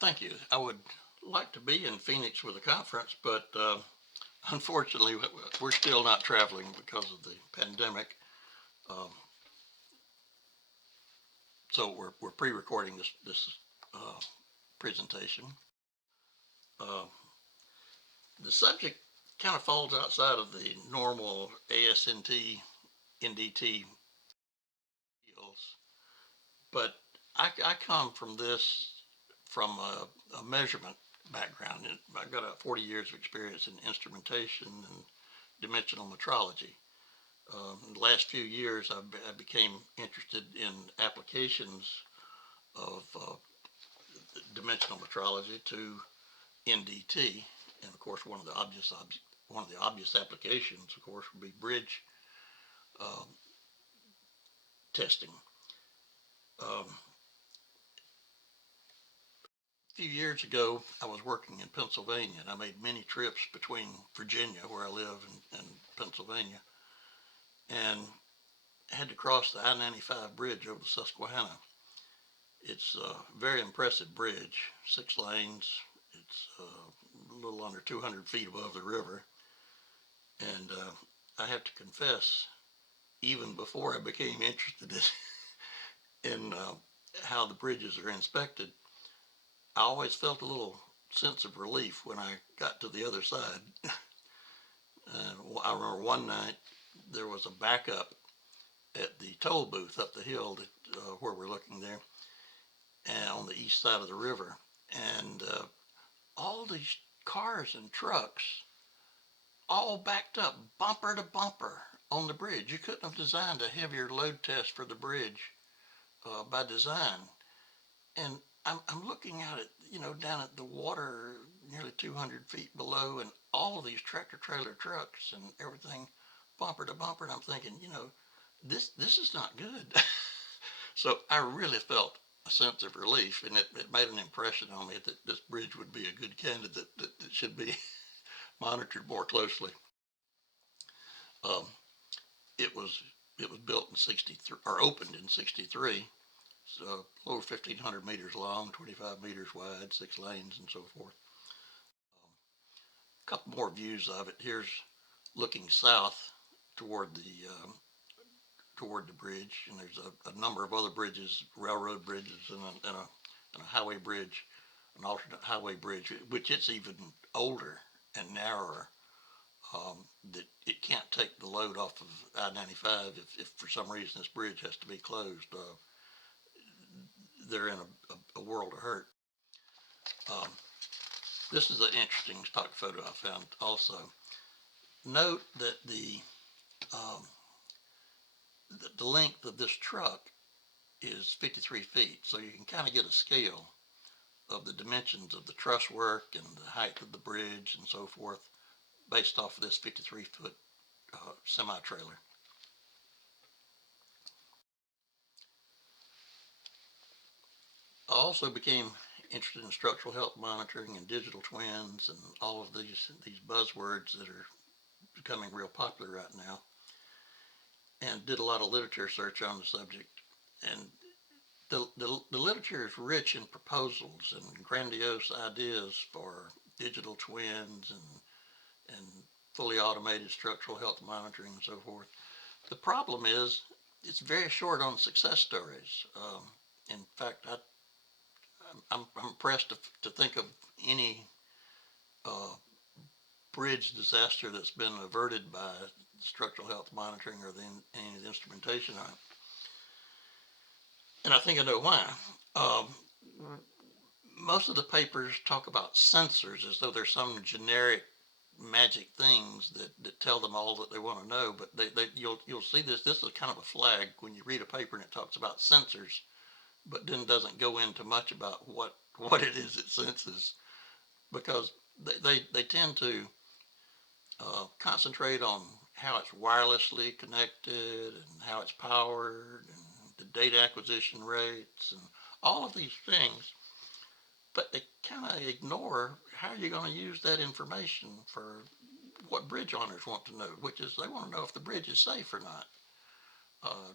Thank you. I would like to be in Phoenix with a conference, but unfortunately, we're still not traveling because of the pandemic. Um, so we're pre-recording this presentation. Uh, the subject kind of falls outside of the normal ASNT, NDT fields, but I come from a measurement background. I've got 40 years of experience in instrumentation and dimensional metrology. In the last few years, I became interested in applications of dimensional metrology to NDT, and of course, one of the obvious applications, of course, would be bridge um, testing. A few years ago, I was working in Pennsylvania, and I made many trips between Virginia, where I live, and Pennsylvania, and had to cross the I-95 bridge over the Susquehanna. It's a very impressive bridge, 6 lanes. It's a little under 200 feet above the river. And I have to confess, even before I became interested in how the bridges are inspected, I always felt a little sense of relief when I got to the other side. I remember one night there was a backup at the toll booth up the hill where we're looking there, and on the east side of the river. And all these cars and trucks all backed up bumper to bumper on the bridge. You couldn't have designed a heavier load test for the bridge by design. And I'm looking at it, down at the water nearly 200 feet below, and all of these tractor trailer trucks and everything bumper to bumper. And I'm thinking, this is not good. So I really felt a sense of relief, and it made an impression on me that this bridge would be a good candidate that should be monitored more closely. Um, it was built in '63 or opened in '63, so over 1,500 meters long, 25 meters wide, 6 lanes, and so forth. A couple more views of it. Here's looking south toward the bridge, and there's a number of other bridges, railroad bridges, and a highway bridge, an alternate highway bridge, which it's even older and narrower. That it can't take the load off of I-95 if for some reason this bridge has to be closed. They're in a world of hurt. Um, this is an interesting stock photo I found also. Note that um, the length of this truck is 53 feet, so you can kind of get a scale of the dimensions of the truss work and the height of the bridge and so forth based off of this 53-foot semi-trailer. I also became interested in structural health monitoring and digital twins and all of these buzzwords that are becoming real popular right now, and did a lot of literature search on the subject. And the literature is rich in proposals and grandiose ideas for digital twins and fully automated structural health monitoring and so forth. The problem is it's very short on success stories. In fact, I'm impressed to think of any uh, bridge disaster that's been averted by structural health monitoring or any of the instrumentation on it. And I think I know why. Um, Most of the papers talk about sensors as though there's some generic magic things that tell them all that they want to know. But you'll see this. This is kind of a flag when you read a paper and it talks about sensors, but then doesn't go into much about what it is it senses, because they tend to concentrate on how it's wirelessly connected and how it's powered and the data acquisition rates and all of these things, but they kind of ignore how you're going to use that information for what bridge owners want to know, which is they want to know if the bridge is safe or not.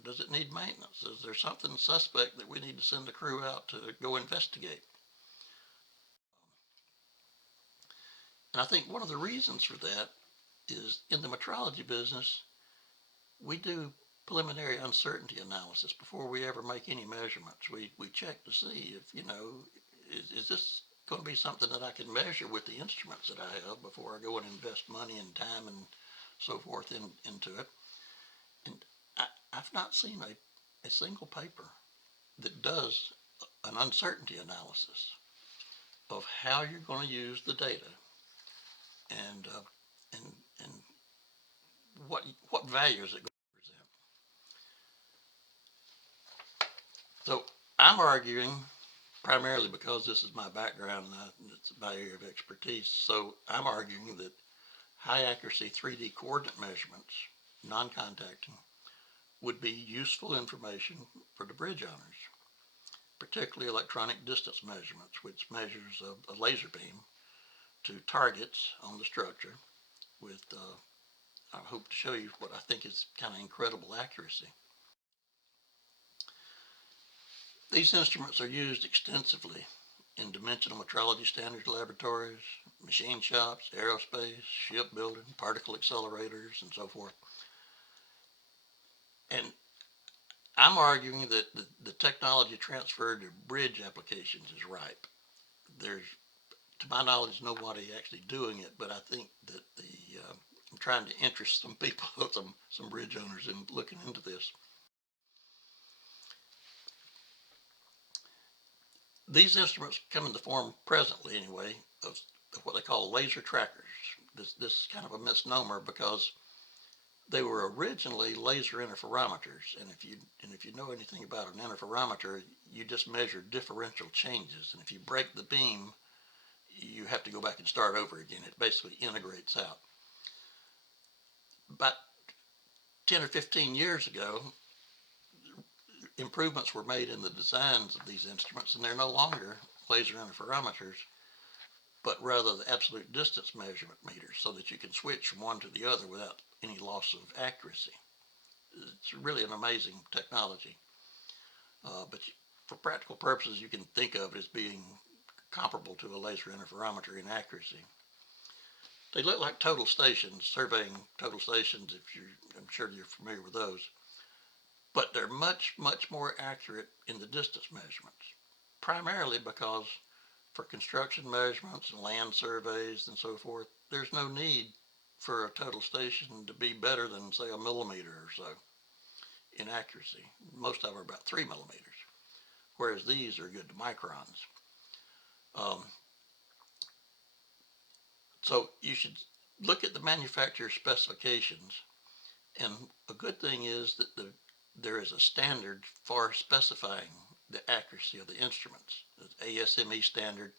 Does it need maintenance? Is there something suspect that we need to send a crew out to go investigate? And I think one of the reasons for that is in the metrology business, we do preliminary uncertainty analysis before we ever make any measurements. We check to see if, is this going to be something that I can measure with the instruments that I have before I go and invest money and time and so forth into it. And I've not seen a single paper that does an uncertainty analysis of how you're going to use the data and and and what value is it going to present. So I'm arguing primarily because this is my background and it's my area of expertise. So I'm arguing that high accuracy 3D coordinate measurements, non-contacting, would be useful information for the bridge owners, particularly electronic distance measurements, which measures a laser beam to targets on the structure with, I hope to show you what I think is kind of incredible accuracy. These instruments are used extensively in dimensional metrology standards laboratories, machine shops, aerospace, shipbuilding, particle accelerators, and so forth. And I'm arguing that the technology transferred to bridge applications is ripe. There's, to my knowledge, nobody actually doing it, but I think that I'm trying to interest some people, some bridge owners in looking into this. These instruments come in the form presently, anyway, of what they call laser trackers. This is kind of a misnomer because they were originally laser interferometers, and if you know anything about an interferometer, you just measure differential changes, and if you break the beam, you have to go back and start over again. It basically integrates out. About 10 or 15 years ago, improvements were made in the designs of these instruments, and they're no longer laser interferometers, but rather the absolute distance measurement meters, so that you can switch from one to the other without any loss of accuracy. It's really an amazing technology. But for practical purposes, you can think of it as being comparable to a laser interferometer in accuracy. They look like total stations, surveying total stations, I'm sure you're familiar with those. But they're much, much more accurate in the distance measurements, primarily because for construction measurements and land surveys and so forth, there's no need for a total station to be better than, say, a millimeter or so in accuracy. Most of them are about 3 millimeters, whereas these are good to microns. So you should look at the manufacturer specifications, and a good thing is that there is a standard for specifying the accuracy of the instruments, the ASME standard,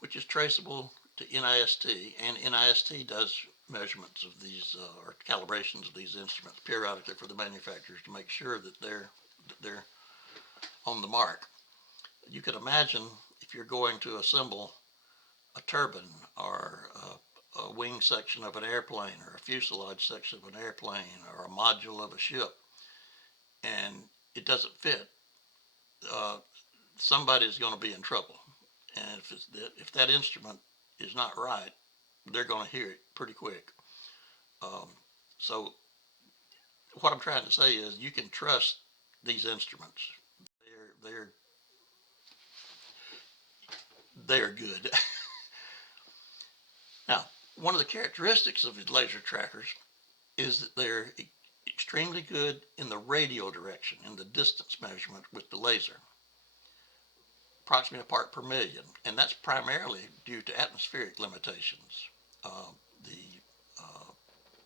which is traceable to NIST, and NIST does measurements of these or calibrations of these instruments periodically for the manufacturers to make sure that they're on the mark. You can imagine if you're going to assemble a turbine or a wing section of an airplane or a fuselage section of an airplane or a module of a ship, and it doesn't fit, somebody's going to be in trouble. And if that instrument is not right, they're going to hear it pretty quick. So what I'm trying to say is you can trust these instruments. They're good. Now, one of the characteristics of these laser trackers is that they're extremely good in the radial direction, in the distance measurement with the laser, approximately a part per million, and that's primarily due to atmospheric limitations. The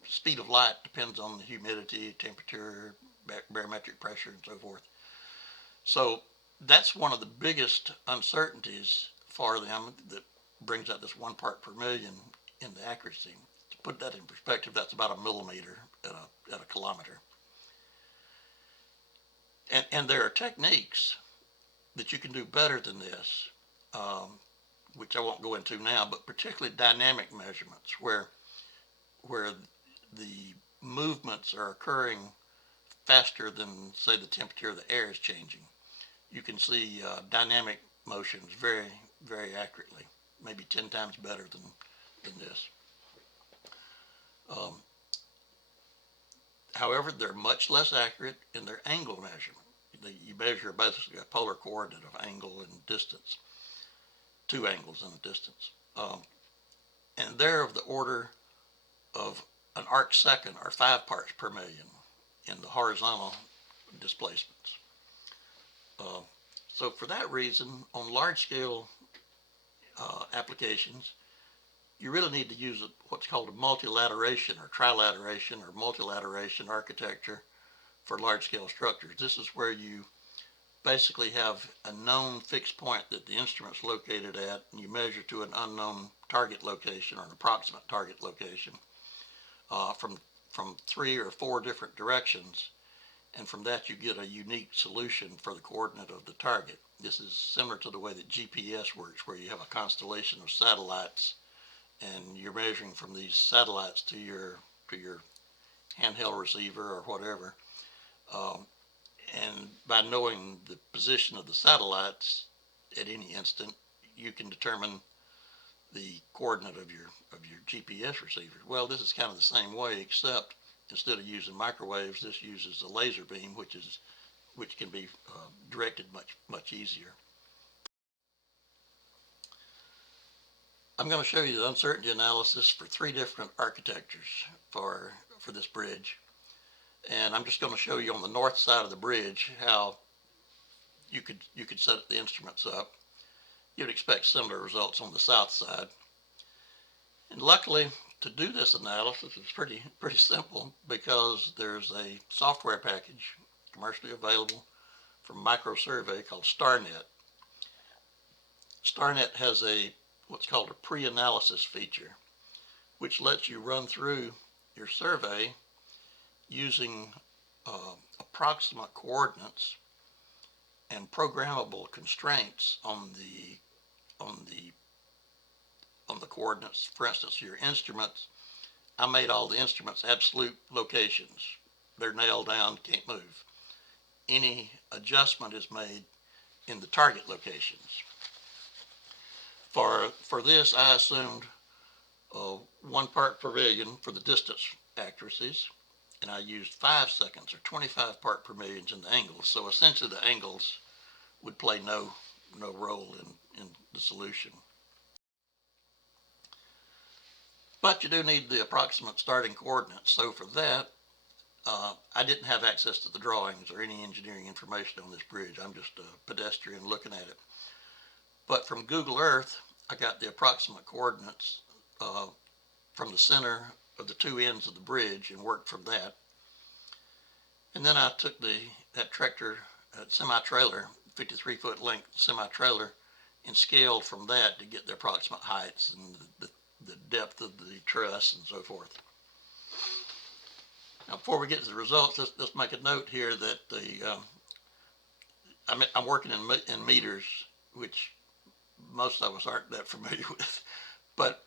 speed of light depends on the humidity, temperature, barometric pressure, and so forth. So that's one of the biggest uncertainties for them that brings out this 1 part per million in the accuracy. To put that in perspective, that's about a millimeter at a kilometer. And there are techniques that you can do better than this, which I won't go into now, but particularly dynamic measurements where the movements are occurring faster than, say, the temperature of the air is changing. You can see dynamic motions very, very accurately, maybe 10 times better than this. Um, However, they're much less accurate in their angle measurement. You measure basically a polar coordinate of angle and distance, two angles and a distance. And they're of the order of an arc second, or 5 parts per million in the horizontal displacements. So for that reason, on large scale applications, you really need to use what's called a multilateration or trilateration or multilateration architecture for large scale structures. This is where you basically have a known fixed point that the instrument's located at, and you measure to an unknown target location or an approximate target location from 3 or 4 different directions, and from that you get a unique solution for the coordinate of the target. This is similar to the way that GPS works, where you have a constellation of satellites and you're measuring from these satellites to your handheld receiver or whatever. And by knowing the position of the satellites at any instant, you can determine the coordinate of your GPS receiver. Well, this is kind of the same way, except instead of using microwaves, this uses a laser beam, which can be directed much easier. I'm going to show you the uncertainty analysis for 3 different architectures for this bridge. And I'm just going to show you on the north side of the bridge how you could set the instruments up. You'd expect similar results on the south side. And luckily, to do this analysis is pretty simple, because there's a software package commercially available from MicroSurvey called STAR NET. STAR NET has what's called a Preanalysis feature, which lets you run through your survey using approximate coordinates and programmable constraints on the coordinates. For instance, your instruments, I made all the instruments absolute locations. They're nailed down, can't move. Any adjustment is made in the target locations. For this, I assumed 1 part per million for the distance accuracies, and I used 5 seconds or 25 part per millions in the angles. So essentially the angles would play no role in the solution. But you do need the approximate starting coordinates. So for that, I didn't have access to the drawings or any engineering information on this bridge. I'm just a pedestrian looking at it. But from Google Earth, I got the approximate coordinates from the center of the 2 ends of the bridge and worked from that. And then I took that tractor, semi-trailer, 53-foot length semi-trailer, and scaled from that to get the approximate heights and the depth of the truss and so forth. Now, before we get to the results, let's make a note here that I'm working in meters, which most of us aren't that familiar with. But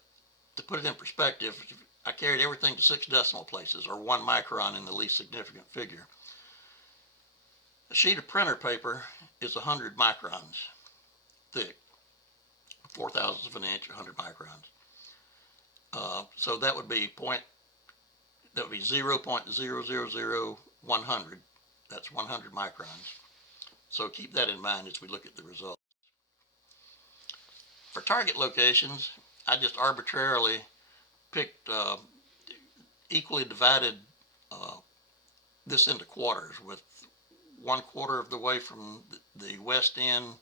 to put it in perspective, I carried everything to 6 decimal places, or 1 micron in the least significant figure. A sheet of printer paper is 100 microns thick, 4 thousandths of an inch, 100 microns. So that would be 0.000100. That's 100 microns. So keep that in mind as we look at the results. For target locations, I just arbitrarily picked equally divided this into quarters, with 1/4 of the way from the west end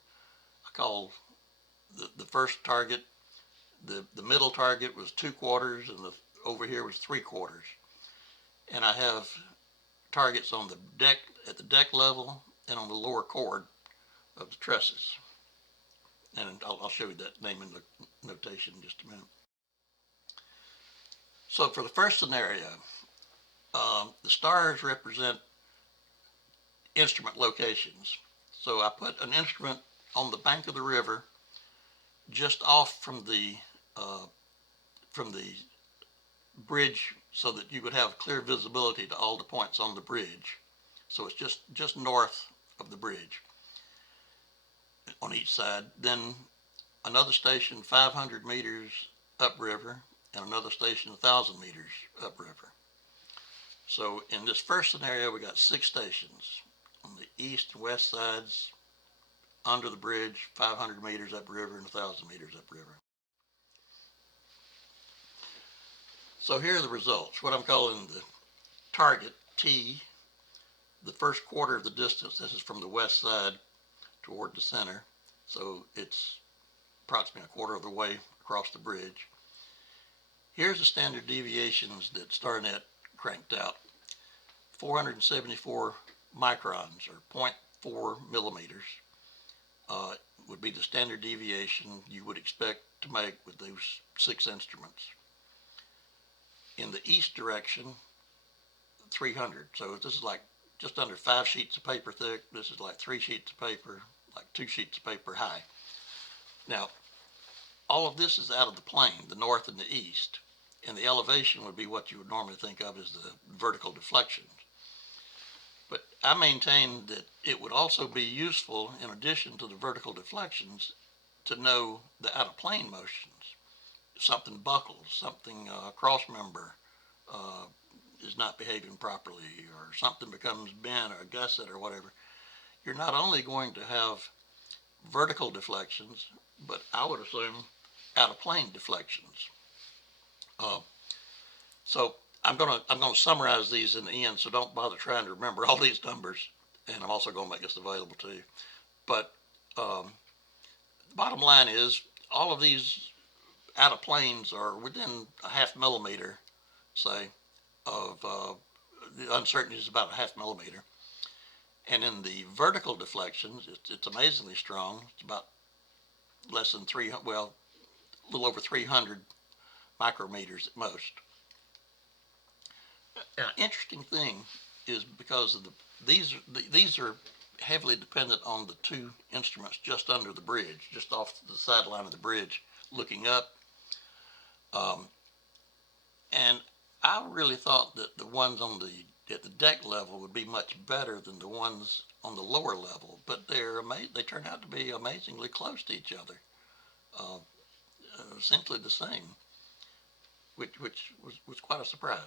I call the first target. The middle target was 2/4, and over here was 3/4. And I have targets on the deck, at the deck level, and on the lower chord of the trusses. And I'll show you that naming notation in just a minute. So for the first scenario, the stars represent instrument locations. So I put an instrument on the bank of the river, just off from the bridge, so that you would have clear visibility to all the points on the bridge. So it's just north of the bridge on each side. Then another station 500 meters upriver, and another station 1,000 meters upriver. So in this first scenario, we got 6 stations on the east and west sides, under the bridge, 500 meters upriver and 1,000 meters upriver. So here are the results. What I'm calling the target T, the first quarter of the distance. This is from the west side toward the center. So it's approximately a quarter of the way across the bridge. Here's the standard deviations that STAR NET cranked out. 474 microns, or 0.4 millimeters, would be the standard deviation you would expect to make with those 6 instruments. In the east direction, 300. So this is like just under 5 sheets of paper thick. This is like 3 sheets of paper, like 2 sheets of paper high. Now, all of this is out of the plane, the north and the east, and the elevation would be what you would normally think of as the vertical deflections. But I maintain that it would also be useful, in addition to the vertical deflections, to know the out-of-plane motions. Something buckles, something cross member is not behaving properly, or something becomes bent or gusset or whatever. You're not only going to have vertical deflections, but I would assume out-of-plane deflections. So I'm gonna summarize these in the end, so don't bother trying to remember all these numbers, and I'm also going to make this available to you. But the bottom line is, all of these out-of-planes are within a half millimeter, say, of the uncertainty is about a half millimeter. And in the vertical deflections, it's amazingly strong. It's about less than 300, well, a little over 300 micrometers at most. An interesting thing is, because of these are heavily dependent on the 2 instruments just under the bridge, just off the sideline of the bridge, looking up. And I really thought that the ones at the deck level would be much better than the ones on the lower level, but they turn out to be amazingly close to each other, essentially the same, which was quite a surprise.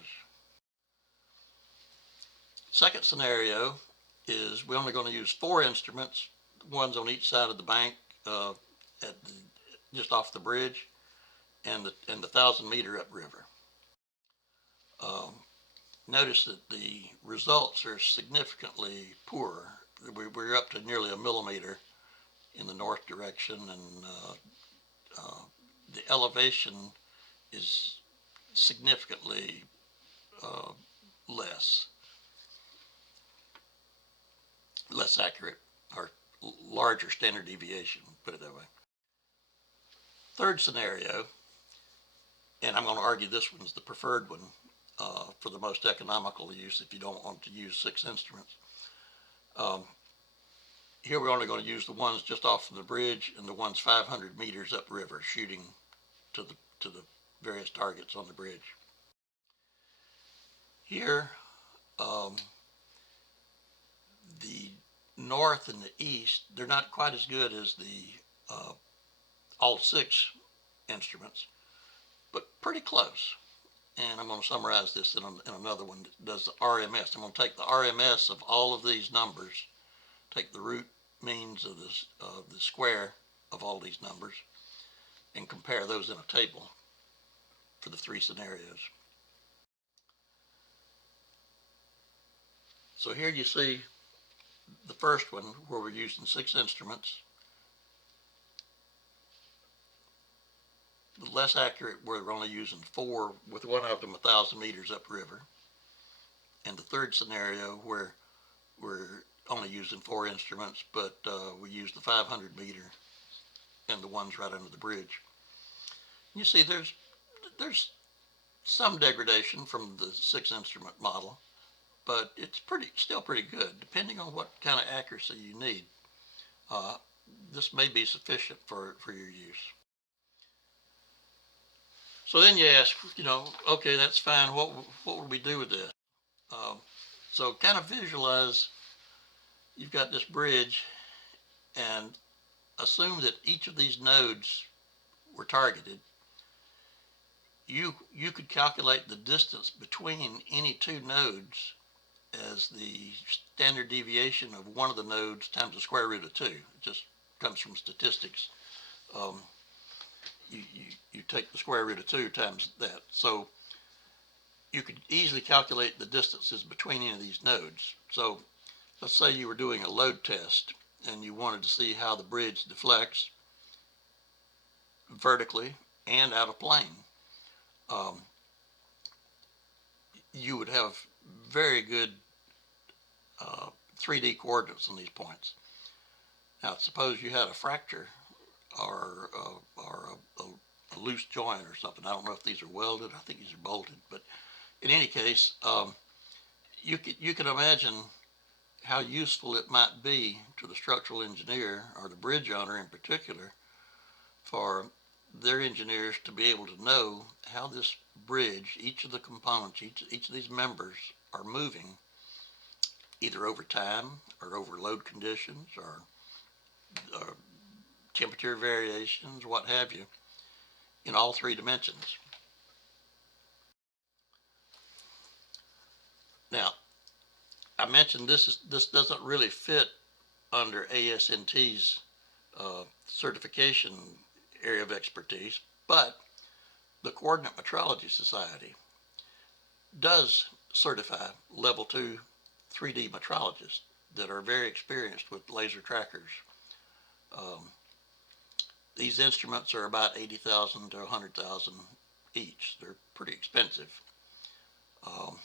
Second scenario is we're only going to use 4 instruments, ones on each side of the bank, just off the bridge, and the 1,000 meter upriver. Notice that the results are significantly poorer. We're up to nearly a millimeter in the north direction, and the elevation is significantly less accurate, or larger standard deviation, put it that way. Third scenario, and I'm going to argue this one's the preferred one for the most economical use if you don't want to use 6 instruments. Here we're only going to use the ones just off of the bridge and the ones 500 meters upriver, shooting to the various targets on the bridge. Here, the north and the east, they're not quite as good as the all 6 instruments, but pretty close. And I'm going to summarize this in another one that does the RMS. I'm going to take the RMS of all of these numbers, take the root means of the square of all these numbers, and compare those in a table for the 3 scenarios. So here you see the first one, where we're using 6 instruments. The less accurate, where we're only using 4, with one of them 1,000 meters upriver. And the third scenario, where we're only using 4 instruments, but we use the 500 meter and the ones right under the bridge. You see there's some degradation from the 6 instrument model, but it's still pretty good, depending on what kind of accuracy you need. This may be sufficient for your use. So then you ask, okay, that's fine. What would we do with this? So kind of visualize you've got this bridge, and assume that each of these nodes were targeted. you could calculate the distance between any two nodes as the standard deviation of one of the nodes times the square root of 2. It just comes from statistics. Um, you take the square root of 2 times that. So you could easily calculate the distances between any of these nodes. So let's say you were doing a load test and you wanted to see how the bridge deflects vertically and out of plane. Um, you would have very good 3D coordinates on these points. Now, suppose you had a fracture or a loose joint or something. I don't know if these are welded. I think these are bolted. But in any case, you can imagine how useful it might be to the structural engineer or the bridge owner in particular for their engineers to be able to know how this bridge, each of the components, each of these members are moving either over time or over load conditions or temperature variations, what have you, in all three dimensions. Now, I mentioned this doesn't really fit under ASNT's certification area of expertise, but the Coordinate Metrology Society does certify level 2 3D metrologists that are very experienced with laser trackers. These instruments are about 80,000 to 100,000 each. They're pretty expensive. Um,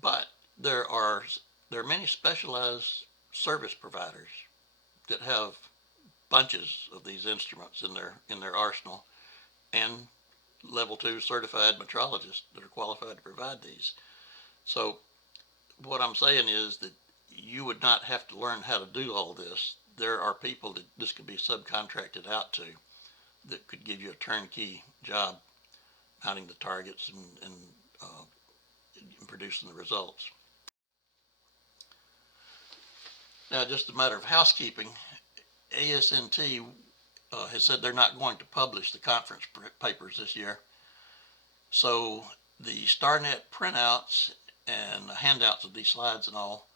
but there are many specialized service providers that have bunches of these instruments in their arsenal, and level 2 certified metrologists that are qualified to provide these. So what I'm saying is that you would not have to learn how to do all this. There are people that this could be subcontracted out to that could give you a turnkey job mounting the targets and producing the results. Now, just a matter of housekeeping, ASNT has said they're not going to publish the conference papers this year. So the STAR NET printouts and the handouts of these slides and all,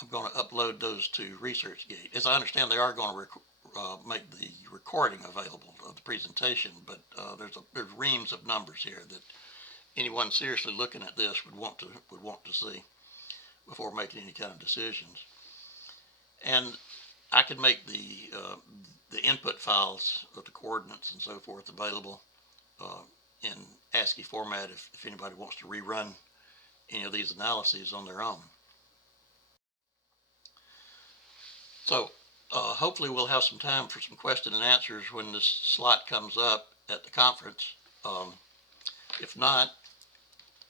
I'm going to upload those to ResearchGate. As I understand, they are going to make the recording available of the presentation, but there's reams of numbers here that anyone seriously looking at this would want to see before making any kind of decisions. And I can make the input files of the coordinates and so forth available in ASCII format if anybody wants to rerun any of these analyses on their own. So hopefully we'll have some time for some question and answers when this slot comes up at the conference. If not,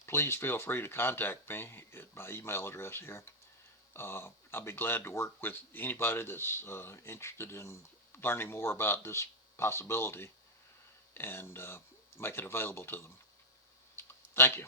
please feel free to contact me at my email address here. I'll be glad to work with anybody that's interested in learning more about this possibility and make it available to them. Thank you.